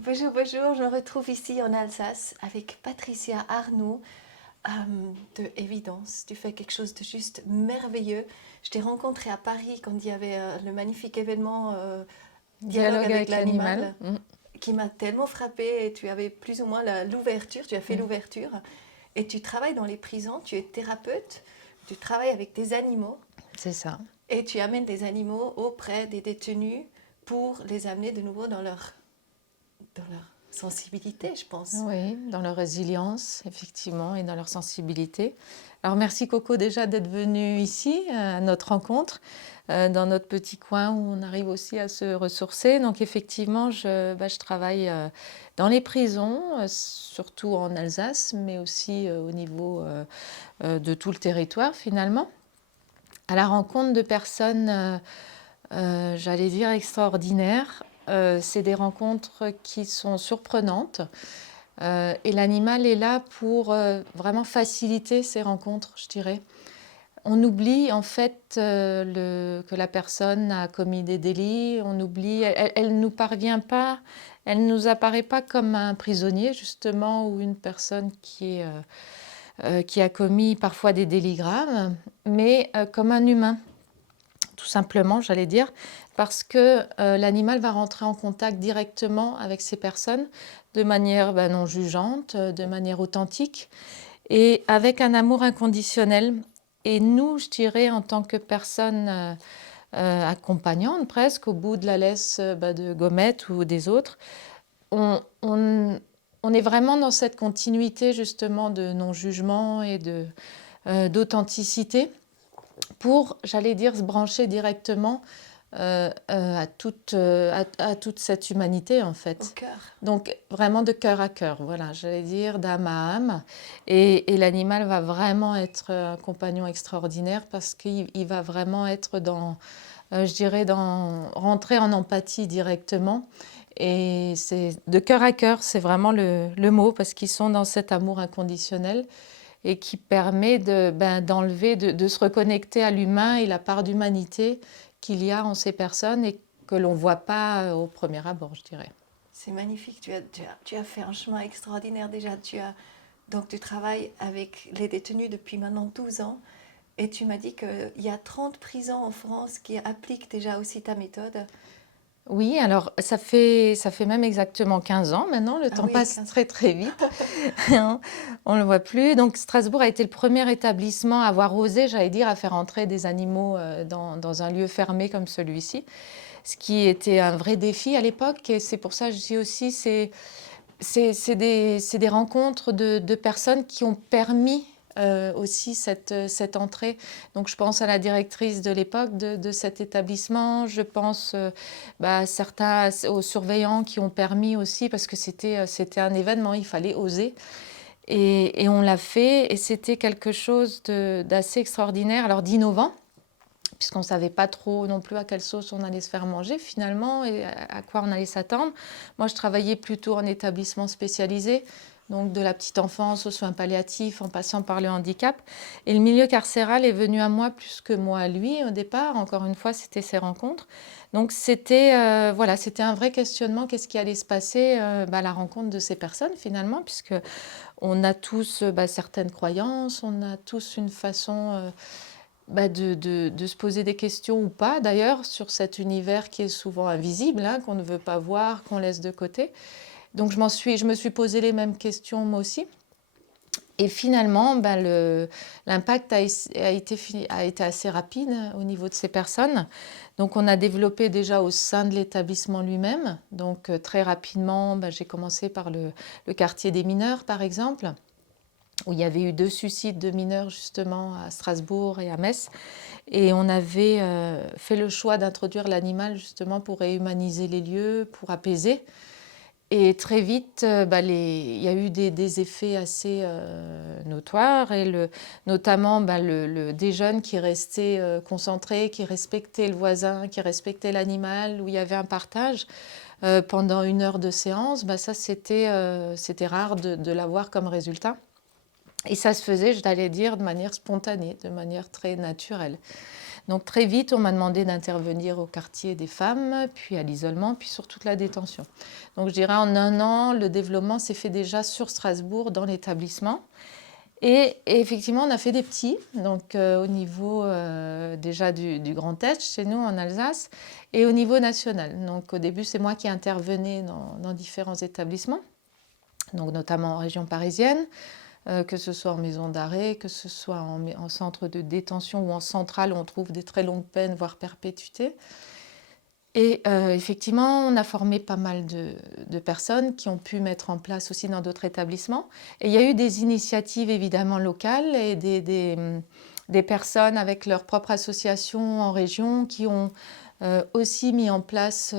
Bonjour, bonjour, je me retrouve ici en Alsace avec Patricia Arnoux de Évidence. Tu fais quelque chose de juste merveilleux. Je t'ai rencontré à Paris quand il y avait le magnifique événement Dialogue Dialogue avec avec l'animal. l'animal qui m'a tellement frappée et tu avais plus ou moins l'ouverture, tu as fait Mm. l'ouverture et tu travailles dans les prisons, tu es thérapeute, tu travailles avec des animaux C'est ça. et tu amènes des animaux auprès des détenus pour les amener de nouveau dans leur sensibilité, je pense. Oui, dans leur résilience, effectivement, et dans leur sensibilité. Alors merci Coco déjà d'être venue ici à notre rencontre, dans notre petit coin où on arrive aussi à se ressourcer. Donc effectivement, je travaille dans les prisons, surtout en Alsace, mais aussi au niveau de tout le territoire finalement, à la rencontre de personnes j'allais dire extraordinaires. C'est des rencontres qui sont surprenantes. Et l'animal est là pour vraiment faciliter ces rencontres, je dirais. On oublie en fait que la personne a commis des délits, on oublie, elle nous parvient pas, elle nous apparaît pas comme un prisonnier justement ou une personne qui a commis parfois des délits graves, mais comme un humain tout simplement, j'allais dire, parce que l'animal va rentrer en contact directement avec ces personnes de manière non jugeante, de manière authentique et avec un amour inconditionnel. Et nous, je dirais, en tant que personne accompagnante presque, au bout de la laisse de Gommette ou des autres, on, on, on est vraiment dans cette continuité justement de non-jugement et d'authenticité pour, j'allais dire, se brancher directement à toute cette humanité en Au fait. cœur. Donc vraiment de cœur à cœur, voilà, j'allais dire d'âme à âme. Et l'animal va vraiment être un compagnon extraordinaire parce qu'il va vraiment être dans, je dirais, rentrer en empathie directement. Et c'est de cœur à cœur, c'est vraiment le mot parce qu'ils sont dans cet amour inconditionnel et qui permet d'enlever, de se reconnecter à l'humain et la part d'humanité qu'il y a en ces personnes et que l'on ne voit pas au premier abord, je dirais. C'est magnifique. Tu as fait un chemin extraordinaire déjà. Donc, tu travailles avec les détenus depuis maintenant 12 ans. Et tu m'as dit qu'il y a 30 prisons en France qui appliquent déjà aussi ta méthode. Oui, alors ça fait même exactement 15 ans maintenant, le Ah temps oui, passe 15. très très vite, on ne le voit plus. Donc Strasbourg a été le premier établissement à avoir osé, j'allais dire, à faire entrer des animaux dans un lieu fermé comme celui-ci, ce qui était un vrai défi à l'époque. Et c'est pour ça que je dis aussi, c'est des rencontres de personnes qui ont permis aussi cette entrée. Donc je pense à la directrice de l'époque de cet établissement, je pense certains aux surveillants qui ont permis aussi, parce que c'était un événement, il fallait oser. Et on l'a fait, et c'était quelque chose d'assez extraordinaire, alors d'innovant, puisqu'on ne savait pas trop non plus à quelle sauce on allait se faire manger finalement et à quoi on allait s'attendre. Moi, je travaillais plutôt en établissement spécialisé, donc de la petite enfance aux soins palliatifs en passant par le handicap. Et le milieu carcéral est venu à moi plus que moi à lui au départ. Encore une fois, c'était ces rencontres. Donc voilà, c'était un vrai questionnement. Qu'est-ce qui allait se passer à la rencontre de ces personnes finalement, puisque on a tous certaines croyances, on a tous une façon de se poser des questions ou pas, d'ailleurs, sur cet univers qui est souvent invisible, hein, qu'on ne veut pas voir, qu'on laisse de côté. Donc je me suis posé les mêmes questions moi aussi. Et finalement, l'impact a été assez rapide au niveau de ces personnes. Donc on a développé déjà au sein de l'établissement lui-même. Donc très rapidement, j'ai commencé par le quartier des mineurs, par exemple, où il y avait eu 2 suicides de mineurs justement à Strasbourg et à Metz. Et on avait fait le choix d'introduire l'animal justement pour réhumaniser les lieux, pour apaiser. Et très vite, il y a eu des effets assez notoires, et notamment des jeunes qui restaient concentrés, qui respectaient le voisin, qui respectaient l'animal, où il y avait un partage pendant 1 heure de séance. Ça, c'était rare de l'avoir comme résultat. Et ça se faisait, je t'allais dire, de manière spontanée, de manière très naturelle. Donc très vite, on m'a demandé d'intervenir au quartier des femmes, puis à l'isolement, puis sur toute la détention. Donc je dirais en 1 an, le développement s'est fait déjà sur Strasbourg dans l'établissement. Et effectivement, on a fait des petits, donc au niveau déjà du Grand Est, chez nous en Alsace, et au niveau national. Donc au début, c'est moi qui intervenais dans différents établissements, donc notamment en région parisienne, que ce soit en maison d'arrêt, que ce soit en centre de détention ou en centrale où on trouve des très longues peines, voire perpétuité. Et effectivement, on a formé pas mal de personnes qui ont pu mettre en place aussi dans d'autres établissements. Et il y a eu des initiatives évidemment locales et des personnes avec leur propre association en région qui ont aussi mis en place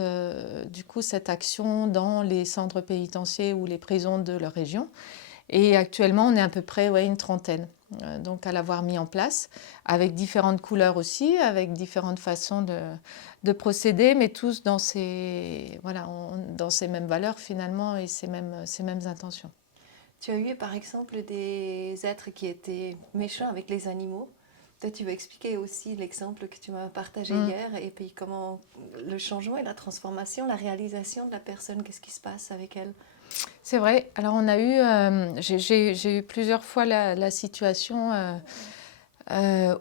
du coup cette action dans les centres pénitentiaires ou les prisons de leur région. Et actuellement, on est à peu près une trentaine, donc à l'avoir mis en place, avec différentes couleurs aussi, avec différentes façons de procéder, mais tous dans dans ces mêmes valeurs finalement et ces mêmes intentions. Tu as eu par exemple des êtres qui étaient méchants avec les animaux. Peut-être tu veux expliquer aussi l'exemple que tu m'as partagé hier et puis comment le changement et la transformation, la réalisation de la personne, qu'est-ce qui se passe avec elle? C'est vrai. Alors on a eu, j'ai eu plusieurs fois la situation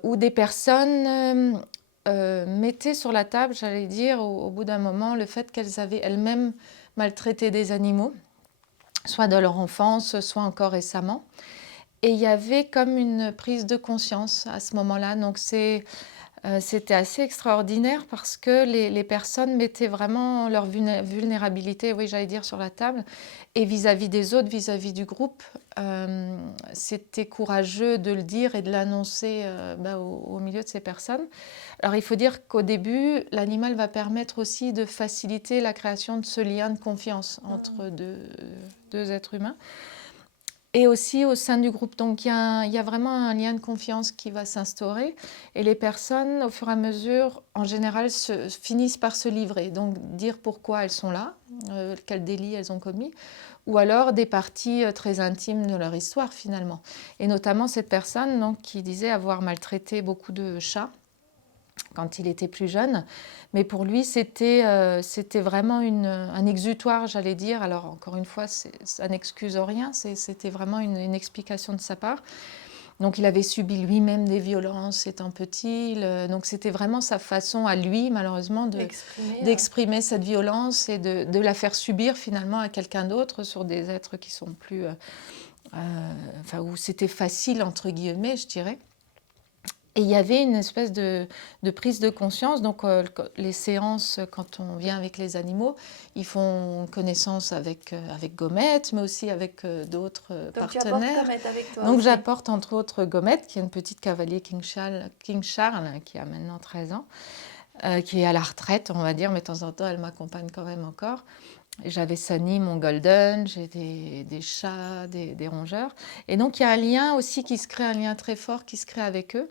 où des personnes mettaient sur la table, j'allais dire, au bout d'un moment, le fait qu'elles avaient elles-mêmes maltraité des animaux, soit dans leur enfance, soit encore récemment. Et il y avait comme une prise de conscience à ce moment-là. Donc c'était assez extraordinaire parce que les personnes mettaient vraiment leur vulnérabilité, oui, j'allais dire, sur la table. Et vis-à-vis des autres, vis-à-vis du groupe, c'était courageux de le dire et de l'annoncer au milieu de ces personnes. Alors il faut dire qu'au début, l'animal va permettre aussi de faciliter la création de ce lien de confiance entre deux êtres humains. Et aussi au sein du groupe. Donc il y a vraiment un lien de confiance qui va s'instaurer et les personnes, au fur et à mesure, en général, finissent par se livrer. Donc dire pourquoi elles sont là, quel délit elles ont commis, ou alors des parties très intimes de leur histoire finalement. Et notamment cette personne donc, qui disait avoir maltraité beaucoup de chats quand il était plus jeune. Mais pour lui, c'était vraiment un exutoire, j'allais dire. Alors, encore une fois, ça n'excuse rien, c'était vraiment une explication de sa part. Donc, il avait subi lui-même des violences étant petit. Donc, c'était vraiment sa façon à lui, malheureusement, d'exprimer cette violence et de la faire subir finalement à quelqu'un d'autre sur des êtres qui sont plus... où c'était facile, entre guillemets, je dirais. Et il y avait une espèce de prise de conscience. Donc, les séances, quand on vient avec les animaux, ils font connaissance avec Gommette, mais aussi avec d'autres partenaires. Donc, tu apportes Gommette avec toi Donc, aussi. j'apporte entre autres Gommette, qui est une petite cavalier King Charles, qui a maintenant 13 ans, qui est à la retraite, on va dire, mais de temps en temps, elle m'accompagne quand même encore. J'avais Sunny, mon golden, j'ai des chats, des rongeurs. Et donc, il y a un lien aussi qui se crée, un lien très fort qui se crée avec eux.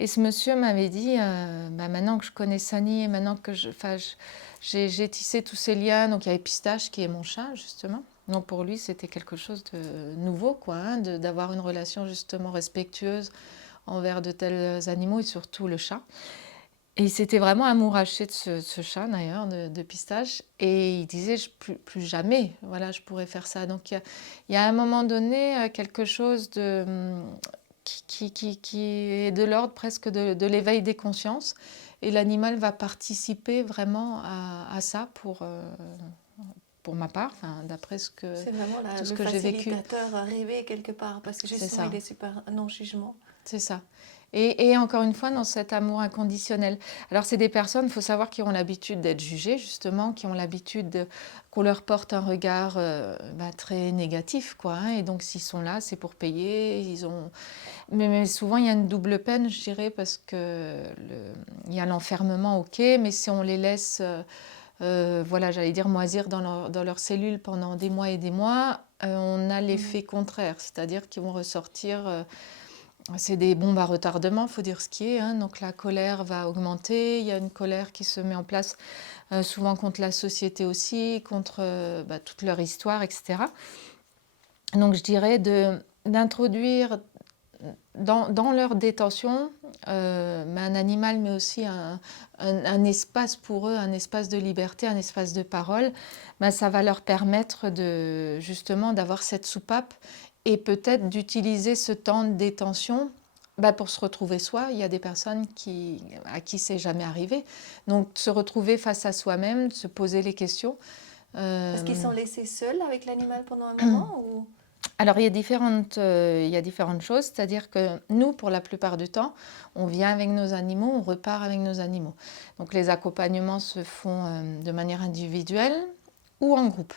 Et ce monsieur m'avait dit, maintenant que je connais Sunny et maintenant que j'ai tissé tous ces liens, donc il y avait Pistache qui est mon chat, justement. Donc pour lui, c'était quelque chose de nouveau, quoi, d'avoir une relation justement respectueuse envers de tels animaux et surtout le chat. Et il s'était vraiment amouraché de ce chat d'ailleurs, de Pistache. Et il disait, plus jamais, voilà, je pourrais faire ça. Donc il y a à un moment donné quelque chose qui est de l'ordre presque de l'éveil des consciences. Et l'animal va participer vraiment à ça pour ma part, d'après C'est vraiment tout ce le que j'ai vécu. facilitateur arrivé quelque part, parce que justement, il est super non-jugement. C'est ça. Et encore une fois, dans cet amour inconditionnel. Alors, c'est des personnes, il faut savoir, qui ont l'habitude d'être jugées, justement, qui ont l'habitude qu'on leur porte un regard très négatif, quoi. Et donc, s'ils sont là, c'est pour payer. Mais souvent, il y a une double peine, je dirais, parce que il y a l'enfermement, ok, mais si on les laisse, j'allais dire, moisir dans leurs cellules pendant des mois et des mois, on a l'effet contraire, c'est-à-dire qu'ils vont ressortir... c'est des bombes à retardement, il faut dire ce qui est. Donc la colère va augmenter, il y a une colère qui se met en place souvent contre la société aussi, contre toute leur histoire, etc. Donc je dirais d'introduire dans leur détention, mais un animal, mais aussi un espace pour eux, un espace de liberté, un espace de parole, ben, ça va leur permettre justement d'avoir cette soupape et peut-être d'utiliser ce temps de détention ben, pour se retrouver soi. Il y a des personnes à qui c'est jamais arrivé. Donc se retrouver face à soi-même, se poser les questions. Est-ce qu'ils sont laissés seuls avec l'animal pendant un moment ou... Alors, il y a différentes choses, c'est-à-dire que nous, pour la plupart du temps, on vient avec nos animaux, on repart avec nos animaux. Donc, les accompagnements se font de manière individuelle ou en groupe.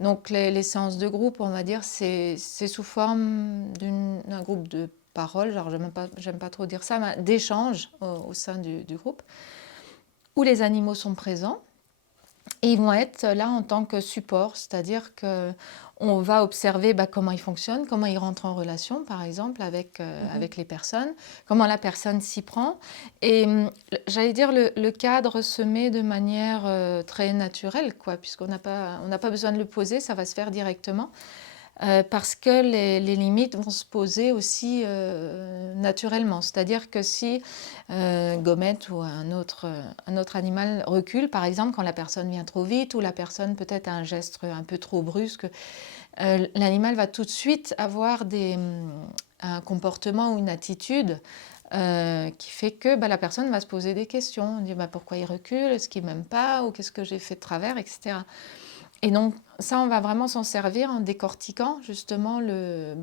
Donc, les séances de groupe, on va dire, c'est sous forme d'un groupe de parole, genre, j'aime pas trop dire ça, mais d'échange au sein du groupe, où les animaux sont présents. Et ils vont être là en tant que support, c'est-à-dire qu'on va observer comment ils fonctionnent, comment ils rentrent en relation, par exemple, avec les personnes, comment la personne s'y prend. Et j'allais dire, le cadre se met de manière très naturelle, quoi, puisqu'on n'a pas besoin de le poser, ça va se faire directement. Parce que les limites vont se poser aussi naturellement. C'est-à-dire que si Gommette ou un autre animal recule, par exemple, quand la personne vient trop vite ou la personne peut-être a un geste un peu trop brusque, l'animal va tout de suite avoir un comportement ou une attitude qui fait que la personne va se poser des questions. On dit pourquoi il recule, est-ce qu'il ne m'aime pas, ou qu'est-ce que j'ai fait de travers, etc. Et donc ça, on va vraiment s'en servir en décortiquant justement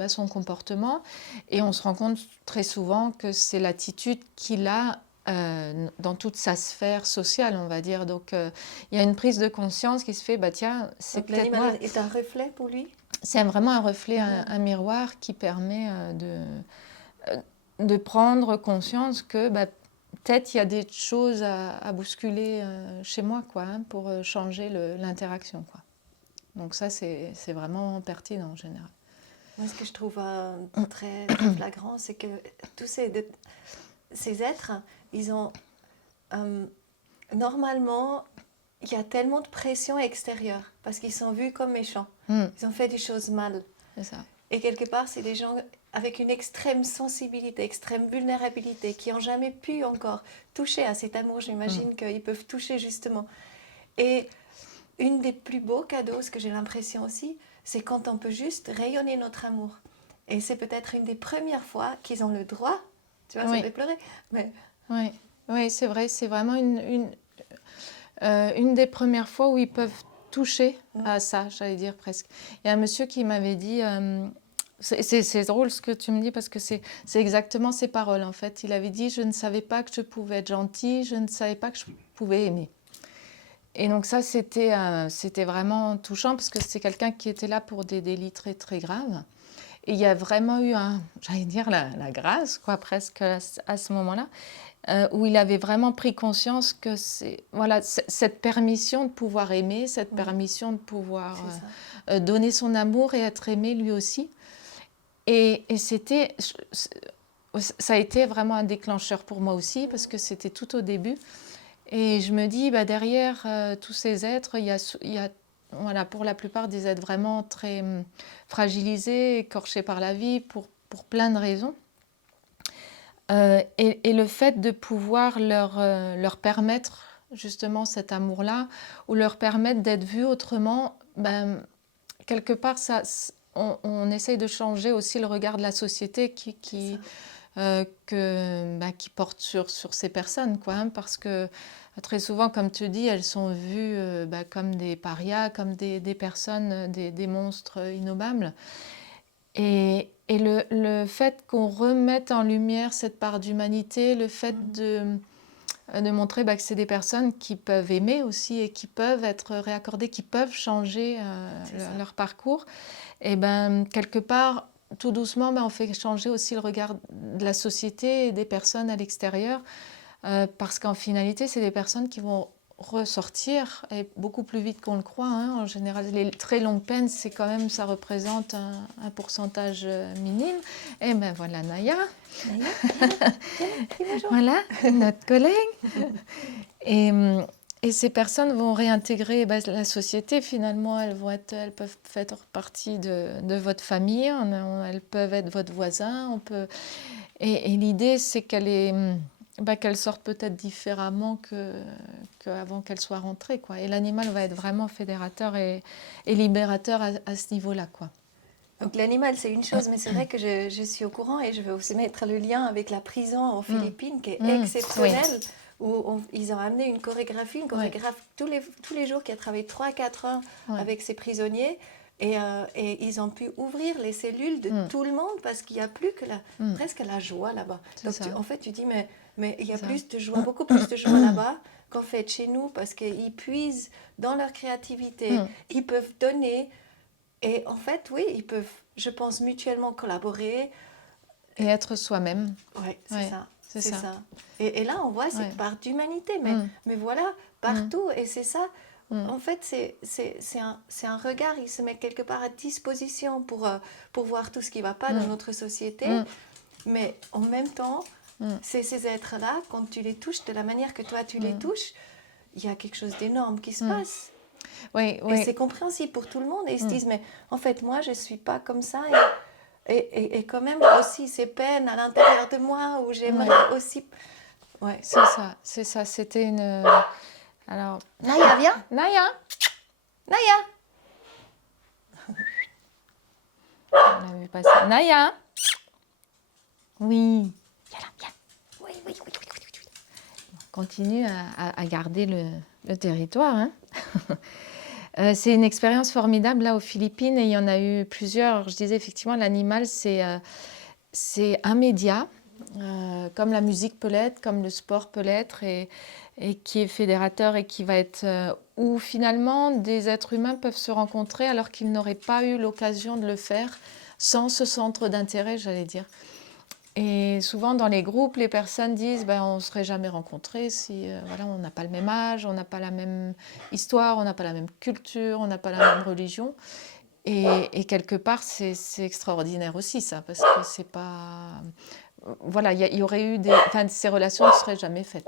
son comportement. Et on se rend compte très souvent que c'est l'attitude qu'il a dans toute sa sphère sociale, on va dire. Donc il y a une prise de conscience qui se fait, tiens, c'est peut-être moi. L'animal est un reflet pour lui? C'est vraiment un reflet, un miroir qui permet de prendre conscience que peut-être il y a des choses à bousculer chez moi, quoi, pour changer l'interaction, quoi. Donc ça, c'est vraiment pertinent en général. Moi, ce que je trouve très, très flagrant, c'est que tous ces êtres, ils ont... normalement, il y a tellement de pression extérieure, parce qu'ils sont vus comme méchants. Ils ont fait des choses mal. C'est ça. Et quelque part, c'est des gens avec une extrême sensibilité, extrême vulnérabilité, qui n'ont jamais pu encore toucher à cet amour. J'imagine qu'ils peuvent toucher justement. Et une des plus beaux cadeaux, ce que j'ai l'impression aussi, c'est quand on peut juste rayonner notre amour. Et c'est peut-être une des premières fois qu'ils ont le droit, tu vois, ça fait pleurer, mais... Oui, c'est vrai, c'est vraiment une des premières fois où ils peuvent toucher à ça, j'allais dire presque. Il y a un monsieur qui m'avait dit... c'est drôle ce que tu me dis parce que c'est exactement ces paroles en fait. Il avait dit « Je ne savais pas que je pouvais être gentil, je ne savais pas que je pouvais aimer ». Et donc ça, c'était vraiment touchant parce que c'est quelqu'un qui était là pour des délits très, très graves. Et il y a vraiment eu j'allais dire, la grâce, quoi, presque à ce moment-là, où il avait vraiment pris conscience que cette permission de pouvoir aimer, cette permission de pouvoir donner son amour et être aimé lui aussi. Et ça a été vraiment un déclencheur pour moi aussi parce que c'était tout au début. Et je me dis, derrière tous ces êtres, il y a pour la plupart des êtres vraiment très fragilisés, écorchés par la vie, pour plein de raisons. Et le fait de pouvoir leur permettre justement cet amour-là, ou leur permettre d'être vus autrement, quelque part, on essaye de changer aussi le regard de la société qui porte sur ces personnes, quoi, hein, parce que très souvent, comme tu dis, elles sont vues comme des parias, comme des personnes, des monstres innommables. Et le fait qu'on remette en lumière cette part d'humanité, le fait de montrer que c'est des personnes qui peuvent aimer aussi et qui peuvent être réaccordées, qui peuvent changer leur parcours, et quelque part, tout doucement, on fait changer aussi le regard de la société et des personnes à l'extérieur, parce qu'en finalité, c'est des personnes qui vont ressortir et beaucoup plus vite qu'on le croit, hein. En général, les très longues peines, c'est quand même, ça représente un pourcentage minime. Et voilà Naya. Voilà, notre collègue. Et Et ces personnes vont réintégrer la société finalement. Elles peuvent faire partie de votre famille, elles peuvent être votre voisin. Et l'idée, c'est qu'elles sortent peut-être différemment qu'avant qu'elles soient rentrées, quoi. Et l'animal va être vraiment fédérateur et libérateur à ce niveau-là, quoi. Donc l'animal, c'est une chose, mais c'est vrai que je suis au courant et je vais aussi mettre le lien avec la prison aux Philippines qui est exceptionnelle, où ils ont amené une chorégraphe tous les jours qui a travaillé 3-4 heures avec ces prisonniers. Et ils ont pu ouvrir les cellules de tout le monde parce qu'il n'y a plus que presque la joie là-bas. Donc en fait, tu dis, mais il y a plus de joie, beaucoup plus de joie là-bas qu'en fait chez nous parce qu'ils puisent dans leur créativité, ils peuvent donner. Et en fait, oui, ils peuvent, je pense, mutuellement collaborer. Et être soi-même. Oui, c'est ça. Et là, on voit cette part d'humanité. Mais voilà, partout. Et c'est ça. En fait, c'est un regard. Il se met quelque part à disposition pour voir tout ce qui ne va pas dans notre société. Mais en même temps, ces êtres-là, quand tu les touches de la manière que toi, tu les touches, il y a quelque chose d'énorme qui se passe. Oui. Et c'est compréhensible pour tout le monde. Et ils se disent, mais en fait, moi, je ne suis pas comme ça. Et quand même, aussi ces peines à l'intérieur de moi, où j'aimerais aussi... Ouais. C'est ça. C'était une... Alors... Naya, viens. Naya. On avait passé. Naya. Oui. Viens là, viens. Oui. On continue à garder le territoire, hein. C'est une expérience formidable là aux Philippines et il y en a eu plusieurs. Je disais effectivement, l'animal, c'est un média, comme la musique peut l'être, comme le sport peut l'être, et qui est fédérateur et qui va être où finalement des êtres humains peuvent se rencontrer alors qu'ils n'auraient pas eu l'occasion de le faire sans ce centre d'intérêt, j'allais dire. Et souvent dans les groupes, les personnes disent on ne serait jamais rencontrés si on n'a pas le même âge, on n'a pas la même histoire, on n'a pas la même culture, on n'a pas la même religion. Et quelque part, c'est extraordinaire aussi ça, parce que c'est pas... Voilà, il y aurait eu ces relations ne seraient jamais faites.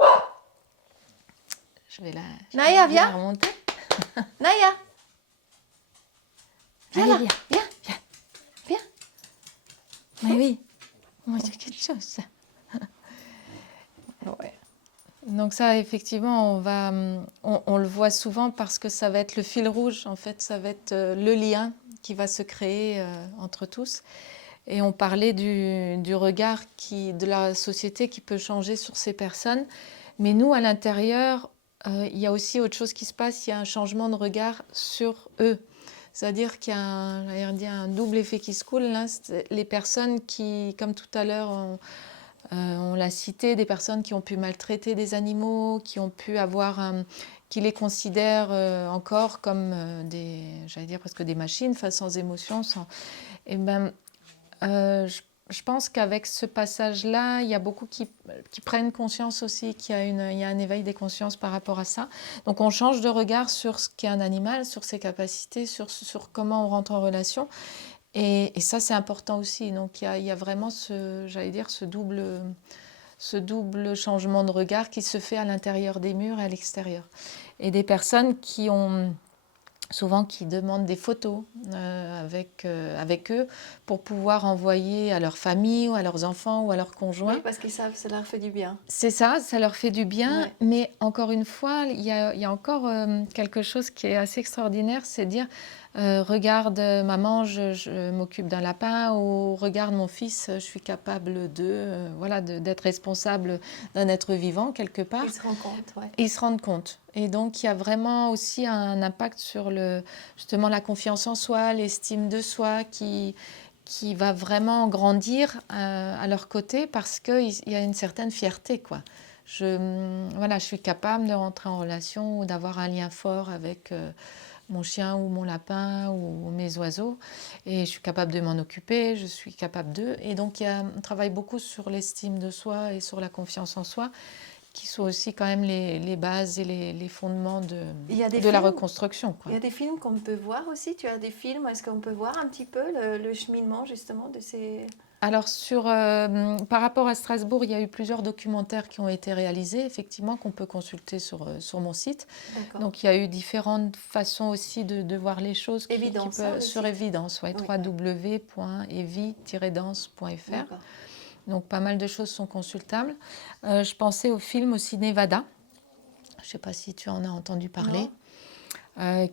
Je vais Naya, viens. remonter. Naya. Viens là. Viens. Mais oui. Moi, il y a quelque chose, ça. Ouais. Donc ça, effectivement, on le voit souvent parce que ça va être le fil rouge, en fait, ça va être le lien qui va se créer entre tous. Et on parlait du regard de la société qui peut changer sur ces personnes. Mais nous, à l'intérieur, il y a aussi autre chose qui se passe, il y a un changement de regard sur eux. C'est-à-dire qu'il y a un double effet qui se coule. Là, les personnes qui, comme tout à l'heure, on l'a cité, des personnes qui ont pu maltraiter des animaux, qui ont pu qui les considèrent encore comme j'allais dire presque des machines, sans émotion. Et je pense qu'avec ce passage-là, il y a beaucoup qui prennent conscience aussi qu'il y a un éveil des consciences par rapport à ça. Donc on change de regard sur ce qu'est un animal, sur ses capacités, sur comment on rentre en relation. Et ça, c'est important aussi. Donc il y a vraiment ce double changement de regard qui se fait à l'intérieur des murs et à l'extérieur. Et des personnes qui demandent des photos avec eux pour pouvoir envoyer à leur famille ou à leurs enfants ou à leurs conjoints. Oui, parce qu'ils savent que ça leur fait du bien. C'est ça leur fait du bien. Ouais. Mais encore une fois, il y a encore quelque chose qui est assez extraordinaire, c'est de dire regarde maman, je m'occupe d'un lapin, ou regarde mon fils, je suis capable d'être responsable d'un être vivant quelque part. Ils se rendent compte, ouais. Ils se rendent compte. Et donc, il y a vraiment aussi un impact sur justement la confiance en soi, l'estime de soi qui va vraiment grandir à leur côté parce qu'il y a une certaine fierté, quoi. Je suis capable de rentrer en relation ou d'avoir un lien fort avec mon chien ou mon lapin ou mes oiseaux. Et je suis capable de m'en occuper, je suis capable d'eux. Et donc, on travaille beaucoup sur l'estime de soi et sur la confiance en soi, qui sont aussi quand même les bases et les fondements de la reconstruction, quoi. Il y a des films qu'on peut voir aussi. Tu as des films, est-ce qu'on peut voir un petit peu le cheminement justement de ces... Alors, par rapport à Strasbourg, il y a eu plusieurs documentaires qui ont été réalisés, effectivement, qu'on peut consulter sur mon site. D'accord. Donc, il y a eu différentes façons aussi de voir les choses Évidence, hein, le sur site. Évidence, ouais, Oui. www.evi-danse.fr. D'accord. Donc, pas mal de choses sont consultables. Je pensais au film aussi Nevada. Je ne sais pas si tu en as entendu parler.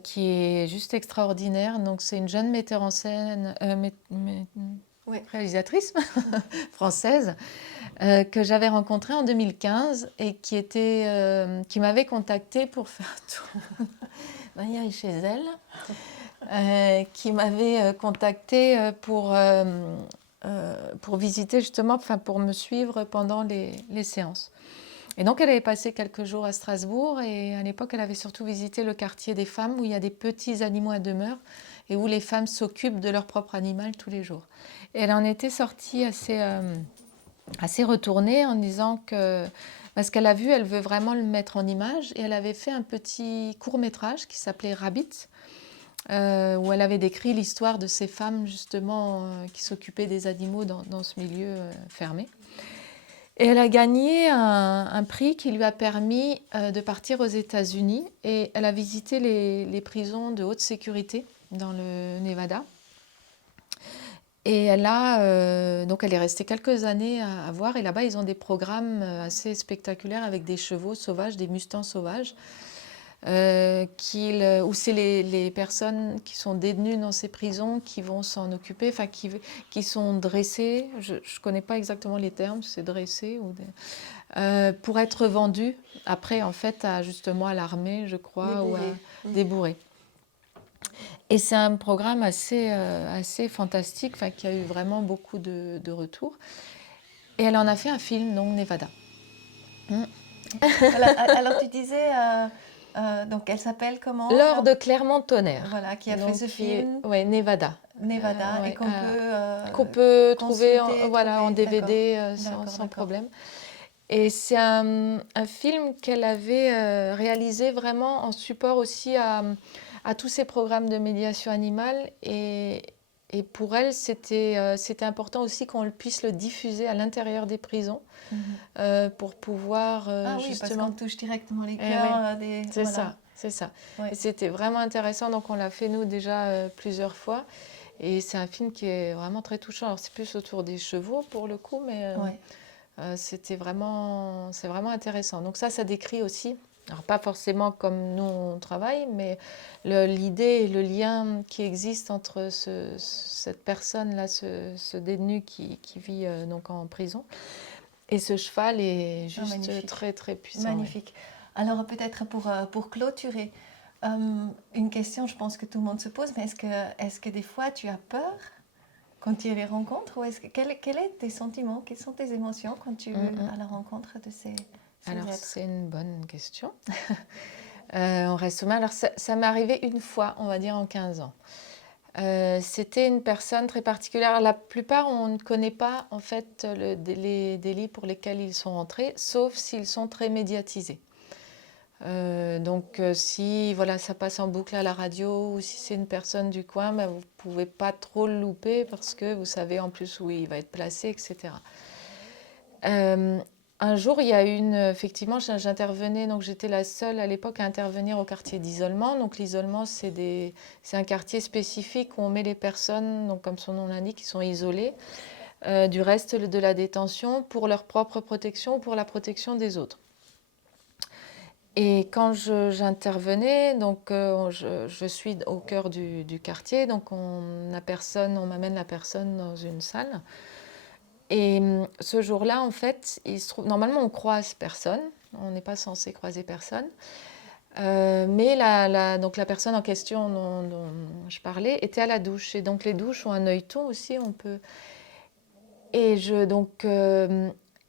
Qui est juste extraordinaire. Donc, c'est une jeune metteur en scène, Oui. réalisatrice française que j'avais rencontrée en 2015 et qui m'avait contactée pour faire tout chez elle, qui m'avait contactée pour visiter justement, enfin pour me suivre pendant les séances. Et donc, elle avait passé quelques jours à Strasbourg et à l'époque, elle avait surtout visité le quartier des femmes où il y a des petits animaux à demeure et où les femmes s'occupent de leur propre animal tous les jours. Et elle en était sortie assez retournée en disant que ce qu'elle a vu, elle veut vraiment le mettre en image. Et elle avait fait un petit court-métrage qui s'appelait Rabbit, où elle avait décrit l'histoire de ces femmes justement qui s'occupaient des animaux dans ce milieu fermé. Et elle a gagné un prix qui lui a permis de partir aux États-Unis et elle a visité les prisons de haute sécurité dans le Nevada. Et donc elle est restée quelques années à voir et là-bas ils ont des programmes assez spectaculaires avec des chevaux sauvages, des mustangs sauvages. Où c'est les personnes qui sont détenues dans ces prisons qui vont s'en occuper, enfin qui sont dressées, je ne connais pas exactement les termes, c'est dressé pour être vendues après en fait justement à l'armée, je crois, ou à des bourrées. Et c'est un programme assez fantastique, qui a eu vraiment beaucoup de retours. Et elle en a fait un film, donc Nevada. Alors tu disais, donc elle s'appelle comment? Laure de Clermont-Tonnerre. Voilà, qui a fait ce film. Oui, Nevada. Nevada, et qu'on peut trouver en DVD sans problème. Et c'est un film qu'elle avait réalisé vraiment en support aussi à tous ces programmes de médiation animale. Et pour elle, c'était important aussi qu'on puisse le diffuser à l'intérieur des prisons pour pouvoir oui, justement... parce qu'on touche directement les cœurs des... C'est ça, c'est ça. Ouais. Et c'était vraiment intéressant, donc on l'a fait nous déjà plusieurs fois. Et c'est un film qui est vraiment très touchant. Alors c'est plus autour des chevaux pour le coup, mais c'est vraiment intéressant. Donc ça décrit aussi, alors pas forcément comme nous on travaille, mais l'idée et le lien qui existe entre cette personne-là, ce détenu qui vit donc en prison, et ce cheval est juste très très puissant. Magnifique. Ouais. Alors peut-être pour clôturer, une question je pense que tout le monde se pose, mais est-ce que des fois tu as peur quand tu les rencontres, ou quels sont tes sentiments, quelles sont tes émotions quand tu à la rencontre de ces Alors êtres? c'est une bonne question. On reste humain. Alors ça m'est arrivé une fois, on va dire en 15 ans. C'était une personne très particulière. La plupart, on ne connaît pas en fait les délits pour lesquels ils sont rentrés, sauf s'ils sont très médiatisés. Donc si ça passe en boucle à la radio ou si c'est une personne du coin, vous ne pouvez pas trop le louper parce que vous savez en plus où il va être placé, etc. Un jour, il y a effectivement, j'intervenais, donc j'étais la seule à l'époque à intervenir au quartier d'isolement. Donc l'isolement, c'est un quartier spécifique où on met les personnes, donc comme son nom l'indique, qui sont isolées du reste de la détention pour leur propre protection ou pour la protection des autres. Et quand j'intervenais, donc je suis au cœur du quartier, donc on m'amène la personne dans une salle. Et ce jour-là, en fait, il se trouve, normalement on croise personne, on n'est pas censé croiser personne, mais donc la personne en question dont je parlais était à la douche. Et donc les douches ont un œilleton aussi, on peut... Et donc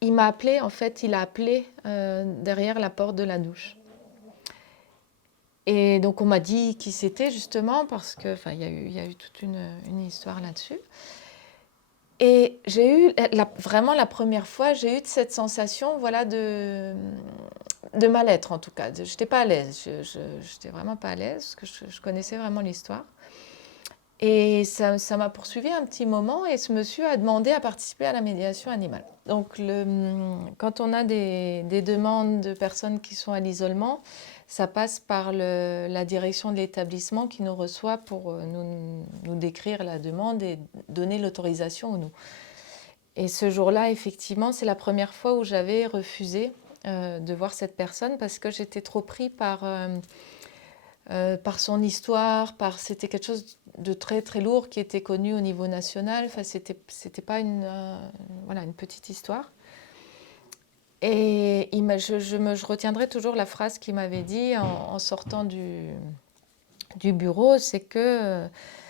il m'a appelé, en fait, il a appelé derrière la porte de la douche. Et donc on m'a dit qui c'était justement parce que, il y a eu toute une histoire là-dessus. Et j'ai eu, vraiment la première fois, j'ai eu cette sensation de mal-être en tout cas. Je n'étais pas à l'aise, je n'étais vraiment pas à l'aise parce que je connaissais vraiment l'histoire. Et ça m'a poursuivi un petit moment et ce monsieur a demandé à participer à la médiation animale. Donc, quand on a des demandes de personnes qui sont à l'isolement, ça passe par la direction de l'établissement qui nous reçoit pour nous décrire la demande et donner l'autorisation ou non. Et ce jour-là, effectivement, c'est la première fois où j'avais refusé de voir cette personne parce que j'étais trop pris par son histoire, c'était quelque chose de très très lourd qui était connu au niveau national. Enfin, c'était pas voilà, une petite histoire. Et je retiendrai toujours la phrase qu'il m'avait dit en sortant du bureau, c'est que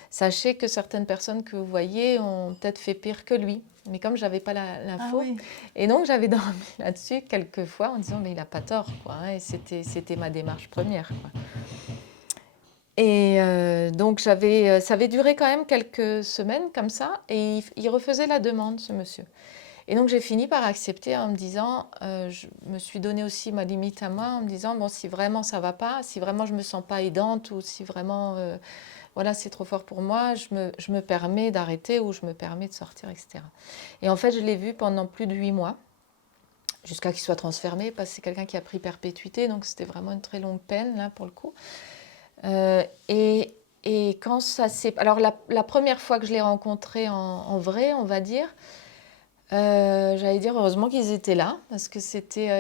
sachez que certaines personnes que vous voyez ont peut-être fait pire que lui. Mais comme je n'avais pas l'info, oui. et donc j'avais dormi là-dessus quelques fois en disant mais il n'a pas tort, quoi, hein, et c'était ma démarche première, quoi. Et donc ça avait duré quand même quelques semaines comme ça, et il refaisait la demande, ce monsieur. Et donc j'ai fini par accepter en me disant, je me suis donné aussi ma limite à moi, en me disant, bon, si vraiment ça va pas, si vraiment je me sens pas aidante, ou si vraiment voilà, c'est trop fort pour moi, je me permets d'arrêter ou je me permets de sortir, etc. Et en fait, je l'ai vu pendant plus de 8 mois, jusqu'à qu'il soit transféré, parce que c'est quelqu'un qui a pris perpétuité, donc c'était vraiment une très longue peine, là, pour le coup. Et quand ça s'est... Alors, la première fois que je l'ai rencontré en vrai, on va dire, j'allais dire heureusement qu'ils étaient là, parce que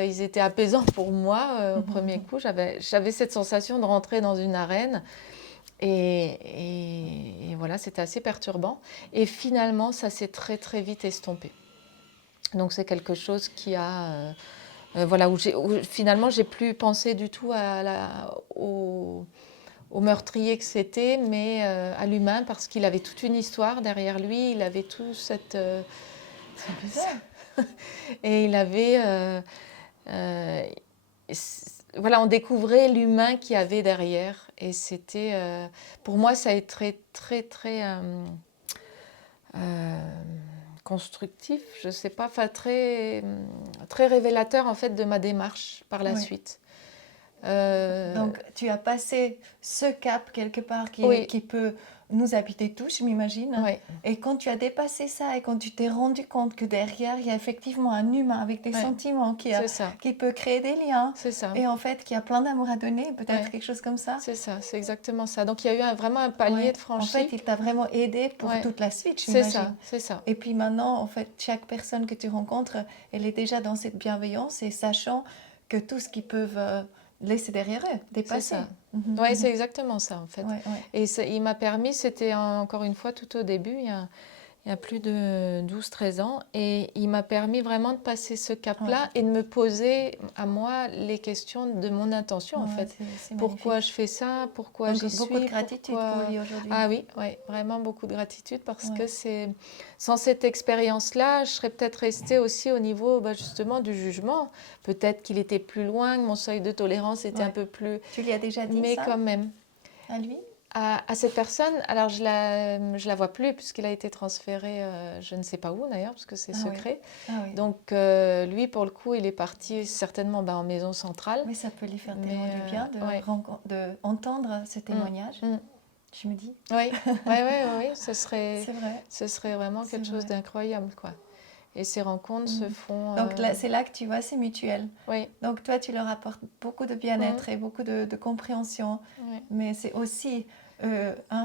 ils étaient apaisants pour moi au premier coup. J'avais cette sensation de rentrer dans une arène. Et voilà, c'était assez perturbant. Et finalement, ça s'est très très vite estompé. Donc c'est quelque chose qui a... voilà, où finalement, j'ai plus pensé du tout au meurtrier que c'était, mais à l'humain, parce qu'il avait toute une histoire derrière lui, il avait tout cette... C'est bizarre. et il avait... voilà, on découvrait l'humain qu'il y avait derrière. Et c'était... pour moi, ça a été très, très, très... constructif, je sais pas, enfin très, très révélateur en fait de ma démarche par la Oui. suite. Donc, tu as passé ce cap quelque part Oui. qui peut nous habiter tous, je m'imagine. Oui, Et quand tu as dépassé ça et quand tu t'es rendu compte que derrière, il y a effectivement un humain avec des ouais, sentiments c'est ça, qui peut créer des liens c'est ça, et en fait qui a plein d'amour à donner, peut-être ouais, quelque chose comme ça. c'est ça, c'est exactement ça. Donc il y a eu vraiment un palier Ouais. de En fait, franchi. il t'a vraiment aidé pour Ouais, toute la suite, c'est ça, j'imagine. c'est ça. Et puis maintenant, en fait, chaque personne que tu rencontres, elle est déjà dans cette bienveillance et sachant que tout ce qu'ils peuvent laisser derrière eux, C'est dépasser. ça. Mhm, Oui, c'est mhm. exactement ça en fait. Ouais, ouais. Et il m'a permis, c'était encore une fois tout au début, il y a plus de 12 13 ans, et il m'a permis vraiment de passer ce Ouais. cap-là et de me poser à moi les questions de mon intention en Ouais, fait. c'est Pourquoi magnifique. je fais ça? Pourquoi Donc j'y beaucoup de suis? gratitude pour Pourquoi... lui aujourd'hui. Ah oui, ouais, vraiment beaucoup de gratitude parce que Ouais. sans cette expérience-là, je serais peut-être restée aussi au niveau justement du jugement. Peut-être qu'il était plus loin, que mon seuil de tolérance était un Ouais. peu plus... Tu lui as déjà dit Mais ça quand même, à lui? à cette personne, alors je la vois plus puisqu'il a été transféré, je ne sais pas où d'ailleurs, parce que c'est Ah oui. secret. Ah oui. Donc lui, pour le coup, il est parti certainement en maison centrale. Mais ça peut lui faire Mais tellement du bien ouais. de entendre ce témoignage. Mm. Je me dis, Oui, oui, ce c'est vrai, serait vraiment c'est quelque chose vrai. d'incroyable, quoi. Et ces rencontres se font... Donc là, c'est là que tu vois, c'est mutuel. oui, Donc toi, tu leur apportes beaucoup de bien-être et beaucoup de compréhension, oui. mais c'est aussi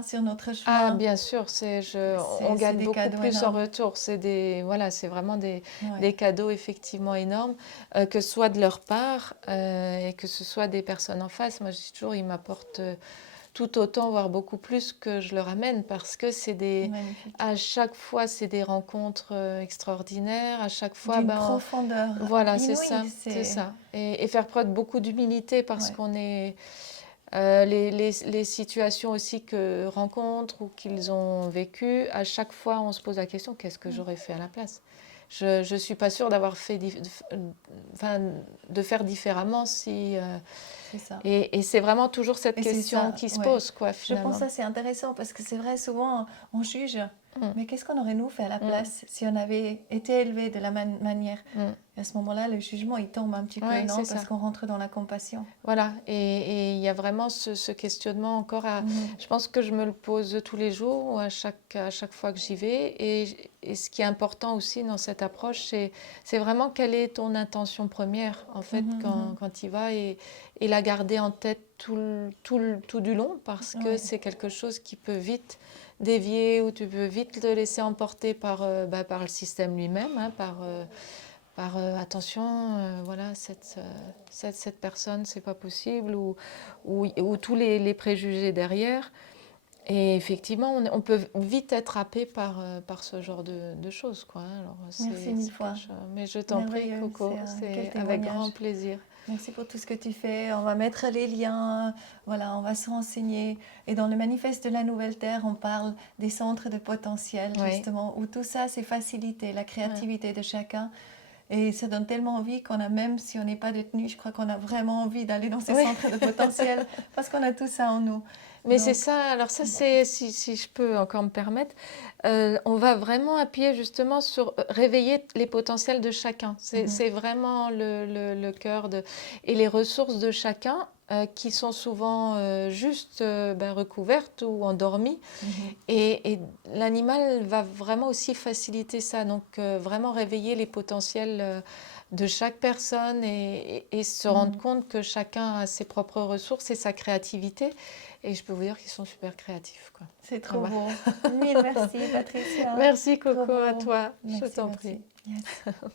sur notre Ah, chemin, bien sûr, on c'est gagne des beaucoup cadeaux plus en énormes. retour. Voilà, c'est vraiment des Ouais. cadeaux effectivement énormes, que ce soit de leur part et que ce soit des personnes en face. Moi, je dis toujours, ils m'apportent tout autant, voire beaucoup plus que je leur amène, parce que Magnifique. à chaque fois, c'est des rencontres extraordinaires. À chaque fois, D'une profondeur voilà, inouïe, c'est c'est... ça. Et faire preuve de beaucoup d'humilité parce Ouais. qu'on est les situations aussi que rencontrent ou qu'ils ont vécues, à chaque fois, on se pose la question, qu'est-ce que j'aurais fait à la place? Je ne suis pas sûre d'avoir fait, de faire différemment si... C'est ça. et c'est vraiment toujours cette Et c'est question ça, qui se ouais. pose, quoi, Je pense finalement. que ça, c'est intéressant parce que c'est vrai, souvent, on juge Mm. Mais qu'est-ce qu'on aurait nous fait à la Mm. place si on avait été élevé de la manière? Mm. Et à ce moment-là, le jugement, il tombe un petit peu, Ouais, non? c'est Parce ça. qu'on rentre dans la compassion. Voilà, et il y a vraiment ce questionnement encore à... Mhm. Je pense que je me le pose tous les jours ou à chaque fois que j'y vais. Et ce qui est important aussi dans cette approche, c'est vraiment quelle est ton intention première, en fait, Mhm, mhm. quand tu y vas, et la garder en tête tout du long, parce que Ouais. c'est quelque chose qui peut vite dévier, ou tu peux vite te laisser emporter par le système lui-même, hein, par attention, voilà, cette personne, c'est pas possible, ou tous les préjugés derrière. Et effectivement, on peut vite être happé par ce genre de choses, quoi, hein. Alors, Merci mille fois. mais je t'en prie, Merveilleux. Coco, Quel c'est avec témoignage. grand plaisir. Merci pour tout ce que tu fais. On va mettre les liens, voilà, on va se renseigner. Et dans le manifeste de la Nouvelle Terre, on parle des centres de potentiel, Oui. justement, où tout ça, c'est faciliter la créativité de chacun. Et ça donne tellement envie qu'on a, même si on n'est pas détenu, je crois qu'on a vraiment envie d'aller dans ces Oui. centres de potentiel parce qu'on a tout ça en nous. Mais Donc, c'est ça, alors ça, c'est, si je peux encore me permettre, on va vraiment appuyer justement sur réveiller les potentiels de chacun. C'est vraiment le cœur et les ressources de chacun, qui sont souvent juste recouvertes ou endormies. Et l'animal va vraiment aussi faciliter ça, donc vraiment réveiller les potentiels de chaque personne, et se rendre compte que chacun a ses propres ressources et sa créativité. Et je peux vous dire qu'ils sont super créatifs, quoi. c'est trop Ah bah. beau. Mille merci, Patricia. Merci, Trop Coco, à beau. toi. Merci, Je t'en merci. prie. Yes.